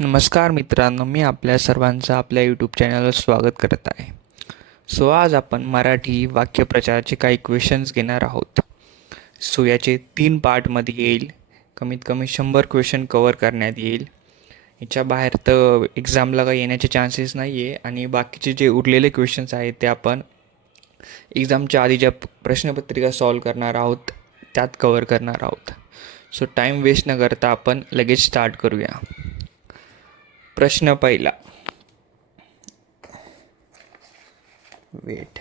नमस्कार मित्रांनो, मी आपल्या सर्वांचं आपल्या यूट्यूब चॅनलवर स्वागत करत आहे. आज आपण मराठी वाक्यप्रचाराचे काही क्वेश्चन्स घेणार आहोत. याचे 3 पार्टमध्ये येईल. कमीत कमी 100 क्वेश्चन कवर करण्यात येईल. याच्या बाहेर तर एक्झामला काही येण्याचे चान्सेस नाही आहे आणि बाकीचे जे उरलेले क्वेश्चन्स आहेत ते आपण एक्झामच्या आधी ज्या प्रश्नपत्रिका सॉल्व करणार आहोत त्यात कवर करणार आहोत. टाईम वेस्ट न करता आपण लगेच स्टार्ट करूया. प्रश्न पहिला. वेट.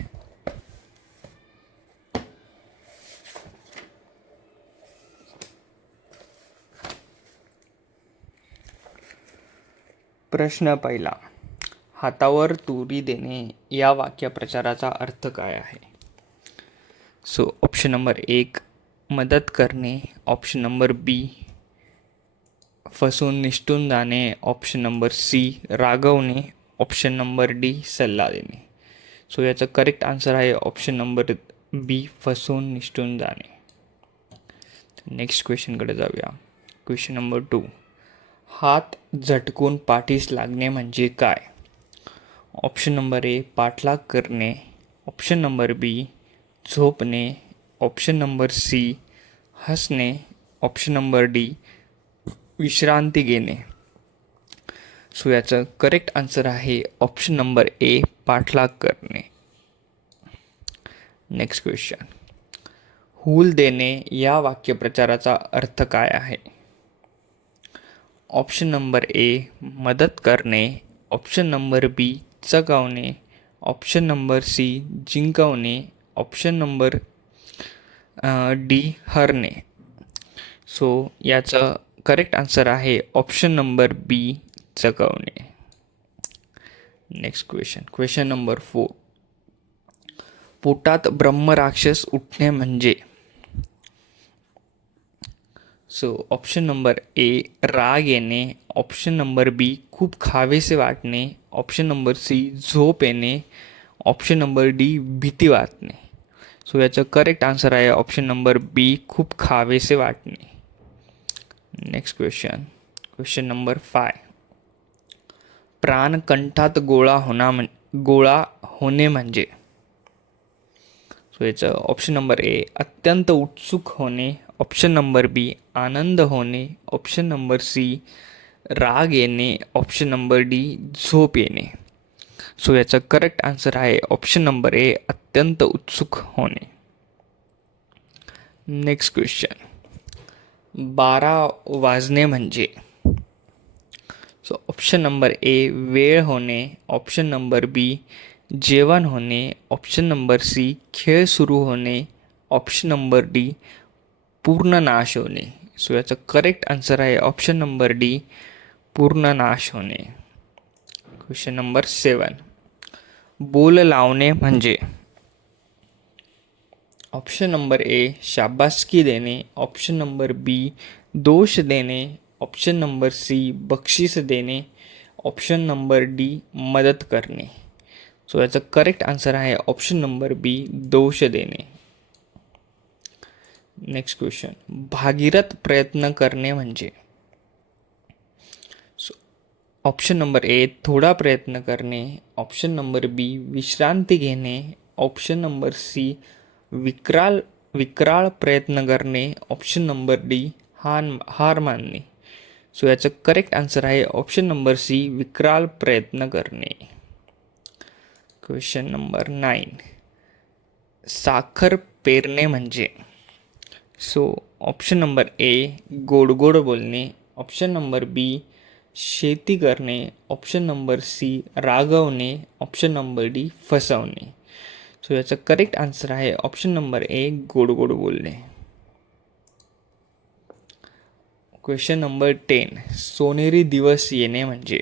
प्रश्न पहिला. हातावर तुरी देणे या वाक्यप्रचाराचा अर्थ काय आहे? ऑप्शन नंबर 1 मदत करणे, ऑप्शन नंबर बी फसून निष्ठून जाणे, ऑप्शन नंबर सी रागवणे, ऑप्शन नंबर डी सल्ला देणे. याचं करेक्ट आन्सर आहे ऑप्शन नंबर बी फसून निष्ठून जाणे. नेक्स्ट क्वेश्चनकडे जाऊया. Question number 2. हात झटकून पाठीस लागणे म्हणजे काय? ऑप्शन नंबर ए पाठलाग करणे, ऑप्शन नंबर बी झोपणे, ऑप्शन नंबर सी हसणे, ऑप्शन नंबर डी विश्रांती घेणे. याचं करेक्ट आन्सर आहे ऑप्शन नंबर ए पाठलाग करणे. Next question. हूल देणे या वाक्यप्रचाराचा अर्थ काय आहे? ऑप्शन नंबर ए मदत करणे, ऑप्शन नंबर बी चकावणे, ऑप्शन नंबर सी जिंकवणे, ऑप्शन नंबर डी हरणे. याचं करेक्ट आन्सर आहे ऑप्शन नंबर बी चकावणे. Next question. Question number 4. पोटात ब्रह्मराक्षस उठणे म्हणजे? ऑप्शन नंबर ए राग येणे, ऑप्शन नंबर बी खूप खावेसे वाटणे, ऑप्शन नंबर सी झोप येणे, ऑप्शन नंबर डी भीती वाटणे. याचं करेक्ट आन्सर आहे ऑप्शन नंबर बी खूप खावेसे वाटणे. Next question. Question number 5. प्राण कंठात गोळा होणे म्हणजे? याचं ऑप्शन नंबर ए अत्यंत उत्सुक होणे, ऑप्शन नंबर बी आनंद होणे, ऑप्शन नंबर सी राग येणे, ऑप्शन नंबर डी झोप येणे. याचं करेक्ट आन्सर आहे ऑप्शन नंबर ए अत्यंत उत्सुक होणे. Next question. 12 वाजणे म्हणजे? ऑप्शन नंबर ए वेळ होणे, ऑप्शन नंबर बी जेवण होणे, ऑप्शन नंबर सी खेळ सुरू होणे, ऑप्शन नंबर डी पूर्ण नाश होणे. याचं करेक्ट आन्सर आहे ऑप्शन नंबर डी पूर्ण नाश होणे. Question number 7. बोल लावणे म्हणजे? ऑप्शन नंबर ए शाबासकी देणे, ऑप्शन नंबर बी दोष देणे, ऑप्शन नंबर सी बक्षीस देणे, ऑप्शन नंबर डी मदत करणे. याचं करेक्ट आन्सर आहे ऑप्शन नंबर बी दोष देणे. Next question. भागीरथ प्रयत्न करणे म्हणजे? ऑप्शन नंबर ए थोडा प्रयत्न करणे, ऑप्शन नंबर बी विश्रांती घेणे, ऑप्शन नंबर सी विक्राळ प्रयत्न करणे, ऑप्शन नंबर डी हार मानणे. याचं करेक्ट आन्सर आहे ऑप्शन नंबर सी विक्राळ प्रयत्न करणे. Question number 9. साखर पेरणे म्हणजे? ऑप्शन नंबर ए गोड गोड बोलणे, ऑप्शन नंबर बी शेती करणे, ऑप्शन नंबर सी रागवणे, ऑप्शन नंबर डी फसवणे. याचं करेक्ट आन्सर आहे ऑप्शन नंबर ए गोड गोड बोलणे. Question number 10. सोनेरी दिवस येणे म्हणजे?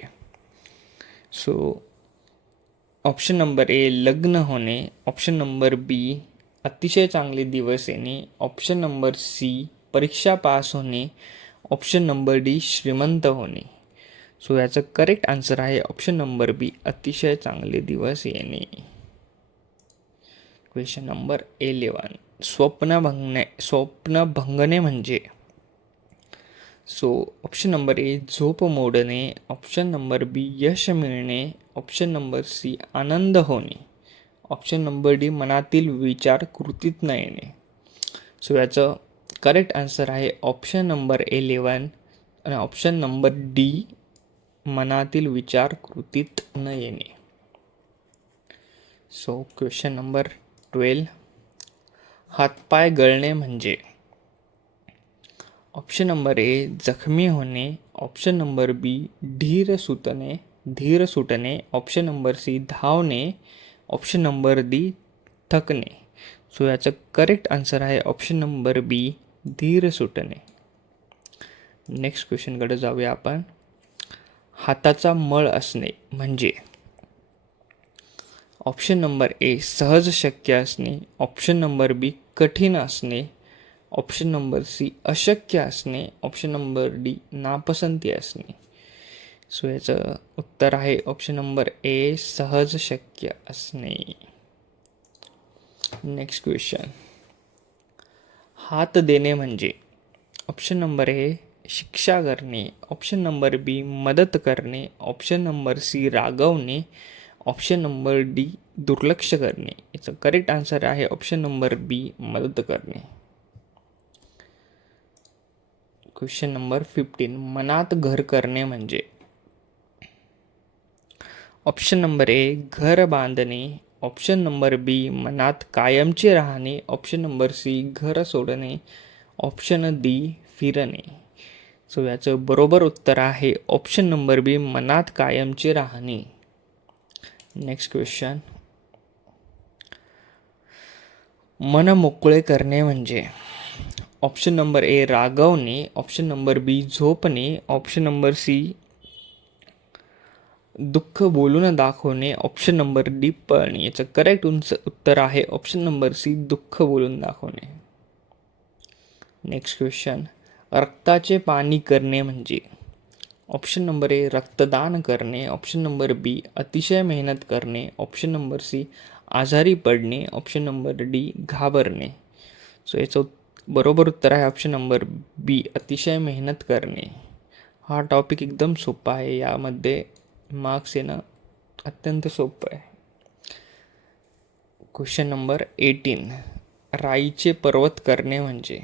ऑप्शन नंबर ए लग्न होणे, ऑप्शन नंबर बी अतिशय चांगले दिवस येणे, ऑप्शन नंबर सी परीक्षा पास होणे, ऑप्शन नंबर डी श्रीमंत होणे. याचं करेक्ट आन्सर आहे ऑप्शन नंबर बी अतिशय चांगले दिवस येणे. Question number 11. स्वप्न भंगणे म्हणजे? सो ऑप्शन नंबर ए झोप मोडणे, ऑप्शन नंबर बी यश मिळणे, ऑप्शन नंबर सी आनंद होणे, ऑप्शन नंबर डी मनातील विचार कृतीत न येणे. सो याचं करेक्ट आन्सर आहे ऑप्शन नंबर 11 आणि ऑप्शन नंबर डी मनातील विचार कृतीत न येणे. सो क्वेश्चन नंबर 12, हातपाय गळणे म्हणजे ऑप्शन नंबर ए जखमी होणे, ऑप्शन नंबर बी धीर सुटणे, ऑप्शन नंबर सी धावणे, ऑप्शन नंबर डी थकणे. सो याचं करेक्ट आन्सर आहे ऑप्शन नंबर बी धीर सुटणे. नेक्स्ट क्वेश्चनकडे जाऊया आपण. हाताचा मळ असणे म्हणजे ऑप्शन नंबर ए सहज शक्य असणे, ऑप्शन नंबर बी कठीण असणे, ऑप्शन नंबर सी अशक्य असणे, ऑप्शन नंबर डी नापसंती असणे. सो याचं उत्तर आहे ऑप्शन नंबर ए सहज शक्य असणे. नेक्स्ट क्वेश्चन, हात देणे म्हणजे ऑप्शन नंबर ए शिक्षा करणे, ऑप्शन नंबर बी मदत करणे, ऑप्शन नंबर सी रागवणे, ऑप्शन नंबर डी दुर्लक्ष करणे. याचं करेक्ट आन्सर आहे ऑप्शन नंबर बी मदत करणे. क्वेश्चन नंबर 15, मनात घर करणे म्हणजे ऑप्शन नंबर ए घर बांधणे, ऑप्शन नंबर बी मनात कायमचे राहणे, ऑप्शन नंबर सी घर सोडणे, ऑप्शन डी फिरणे. सो याचं बरोबर उत्तर आहे ऑप्शन नंबर बी मनात कायमचे राहणे. नेक्स्ट क्वेश्चन, मन मोकळे करणे म्हणजे ऑप्शन नंबर ए रागवणे, ऑप्शन नंबर बी झोपणे, ऑप्शन नंबर सी दुःख बोलून दाखवणे, ऑप्शन नंबर डी पळणे. याचं करेक्ट उत्तर आहे ऑप्शन नंबर सी दुःख बोलून दाखवणे. नेक्स्ट क्वेश्चन, रक्ताचे पाणी करणे म्हणजे ऑप्शन नंबर ए रक्तदान करणे, ऑप्शन नंबर बी अतिशय मेहनत करणे, ऑप्शन नंबर सी आजारी पडणे, ऑप्शन नंबर डी घाबरणे. सो याचं बरोबर उत्तर आहे ऑप्शन नंबर बी अतिशय मेहनत करणे. हा टॉपिक एकदम सोपा आहे, यामध्ये मार्क्स येणं अत्यंत सोपं आहे. क्वेश्चन नंबर 18, राईचे पर्वत करणे म्हणजे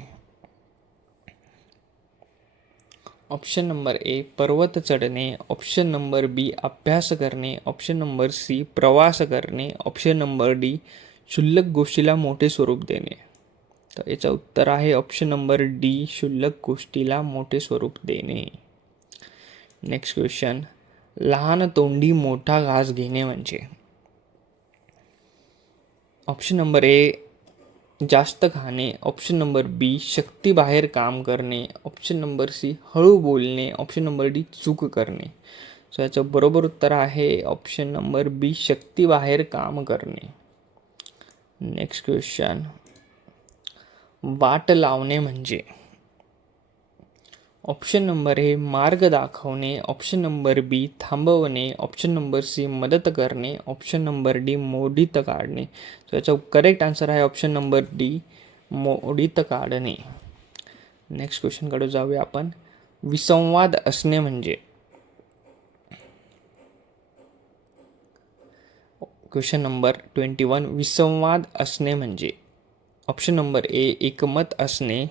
ऑप्शन नंबर ए पर्वत चढणे, ऑप्शन नंबर बी अभ्यास करणे, ऑप्शन नंबर सी प्रवास करणे, ऑप्शन नंबर डी क्षुल्लक गोष्टीला मोठे स्वरूप देणे. तर याचं उत्तर आहे ऑप्शन नंबर डी क्षुल्लक गोष्टीला मोठे स्वरूप देणे. नेक्स्ट क्वेश्चन, लहान तोंडी मोठा घास घेणे म्हणजे ऑप्शन नंबर ए जास्त खाणे, ऑप्शन नंबर बी शक्ती बाहेर काम करणे, ऑप्शन नंबर सी हळू बोलणे, ऑप्शन नंबर डी चूक करणे. सो याचं बरोबर उत्तर आहे ऑप्शन नंबर बी शक्ती बाहेर काम करणे. नेक्स्ट क्वेश्चन, वाट लावणे म्हणजे ऑप्शन नंबर ए मार्ग दाखवणे, ऑप्शन नंबर बी थांबवणे, ऑप्शन नंबर सी मदत करणे, ऑप्शन नंबर डी मोडीत काढणे. सो याचा करेक्ट आन्सर आहे ऑप्शन नंबर डी मोडीत काढणे. नेक्स्ट क्वेश्चनकडे जाऊया आपण. विसंवाद असणे म्हणजे क्वेश्चन नंबर 21, विसंवाद असणे म्हणजे ऑप्शन नंबर ए एकमत असणे,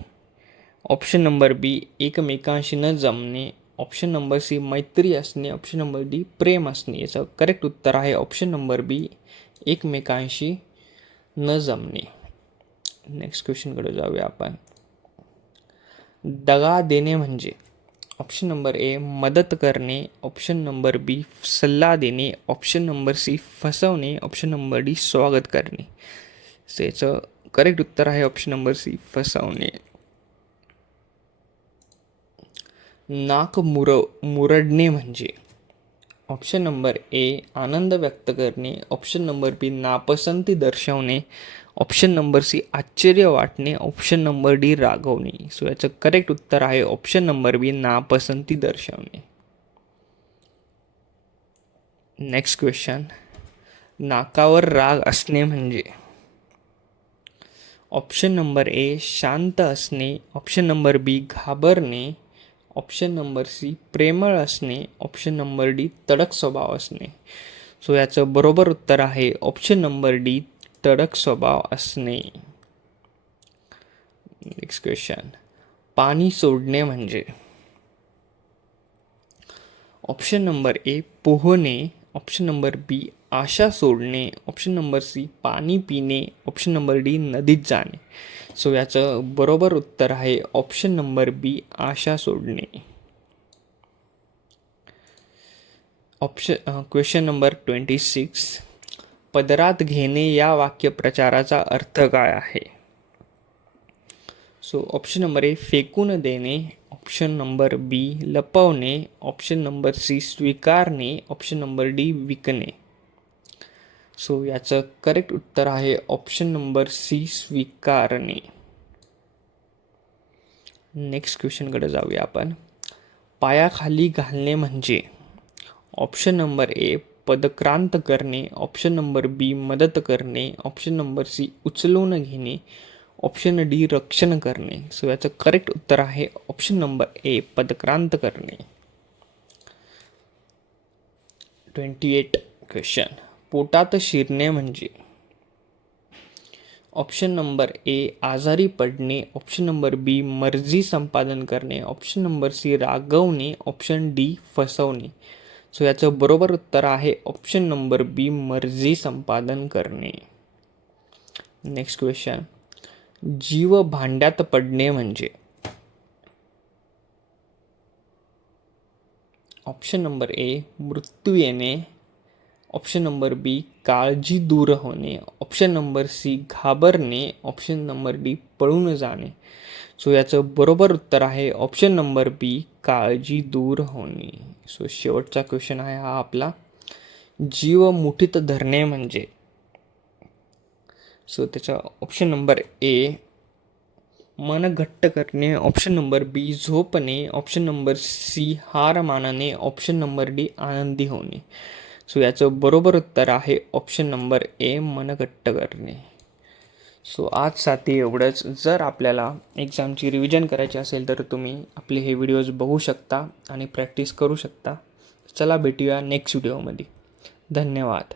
ऑप्शन नंबर बी एकमेकांशी न जमणे, ऑप्शन नंबर सी मैत्री असणे, ऑप्शन नंबर डी प्रेम असणे. याचं करेक्ट उत्तर आहे ऑप्शन नंबर बी एकमेकांशी न जमणे. नेक्स्ट क्वेश्चनकडे जाऊया आपण. दगा देणे म्हणजे ऑप्शन नंबर ए मदत करणे, ऑप्शन नंबर बी सल्ला देणे, ऑप्शन नंबर सी फसवणे, ऑप्शन नंबर डी स्वागत करणे. सो याचं करेक्ट उत्तर आहे ऑप्शन नंबर सी फसवणे. नाक मुरडणे म्हणजे ऑप्शन नंबर ए आनंद व्यक्त करणे, ऑप्शन नंबर बी नापसंती दर्शवणे, ऑप्शन नंबर सी आश्चर्य वाटणे, ऑप्शन नंबर डी रागवणे. सो याचं करेक्ट उत्तर आहे ऑप्शन नंबर बी नापसंती दर्शवणे. नेक्स्ट क्वेश्चन, नाकावर राग असणे म्हणजे ऑप्शन नंबर ए शांत असणे, ऑप्शन नंबर बी घाबरणे, ऑप्शन नंबर सी प्रेमळ असणे, ऑप्शन नंबर डी तडक स्वभाव असणे. सो याचं बरोबर उत्तर आहे ऑप्शन नंबर डी तडक स्वभाव असणे. नेक्स्ट क्वेश्चन, पाणी सोडणे म्हणजे? ऑप्शन नंबर ए पोहणे, ऑप्शन नंबर बी आशा सोडणे, ऑप्शन नंबर सी पाणी पिणे, ऑप्शन नंबर डी नदीत जाणे. सो याचं बरोबर उत्तर आहे ऑप्शन नंबर बी आशा सोडणे. क्वेश्चन नंबर 26, पदरात घेणे या वाक्यप्रचाराचा अर्थ काय आहे? सो ऑप्शन नंबर ए फेकून देणे, ऑप्शन नंबर बी लपवणे, ऑप्शन नंबर सी स्वीकारणे, ऑप्शन नंबर डी विकणे. सो याचं करेक्ट उत्तर आहे ऑप्शन नंबर सी स्वीकारणे. नेक्स्ट क्वेश्चनकडे जाऊया आपण. पायाखाली घालणे म्हणजे? ऑप्शन नंबर ए पदक्रांत करणे, ऑप्शन नंबर बी मदत करणे, ऑप्शन नंबर सी उचलून घेणे, ऑप्शन डी रक्षण करणे. सो याचं करेक्ट उत्तर आहे ऑप्शन नंबर ए पदक्रांत करणे. 28 क्वेश्चन, पोटात शिरणे म्हणजे? ऑप्शन नंबर ए आजारी पडणे, ऑप्शन नंबर बी मर्जी संपादन करणे, ऑप्शन नंबर सी रागवणे, ऑप्शन डी फसवणे. सो याचं बरोबर उत्तर आहे ऑप्शन नंबर बी मर्जी संपादन करणे. नेक्स्ट क्वेश्चन, जीव भांड्यात पडणे म्हणजे? ऑप्शन नंबर ए मृत्यू येणे, ऑप्शन नंबर बी काळजी दूर होणे, ऑप्शन नंबर सी घाबरणे, ऑप्शन नंबर डी पळून जाणे. सो याचं बरोबर उत्तर आहे ऑप्शन नंबर बी काळजी दूर होणे. सो शेवटचा क्वेश्चन आहे हा आपला, जीव मुठीत धरणे म्हणजे? सो त्याचा ऑप्शन नंबर ए मन घट्ट करणे, ऑप्शन नंबर बी झोपणे, ऑप्शन नंबर सी हार मानणे, ऑप्शन नंबर डी आनंदी होणे. सो याचं बरोबर उत्तर आहे ऑप्शन नंबर ए मन घट्ट करणे. सो आजसाठी एवढंच. जर आपल्याला एक्झामची रिव्हिजन करायची असेल तर तुम्ही आपले हे व्हिडिओज बघू शकता आणि प्रॅक्टिस करू शकता. चला भेटूया नेक्स्ट व्हिडिओमध्ये. धन्यवाद.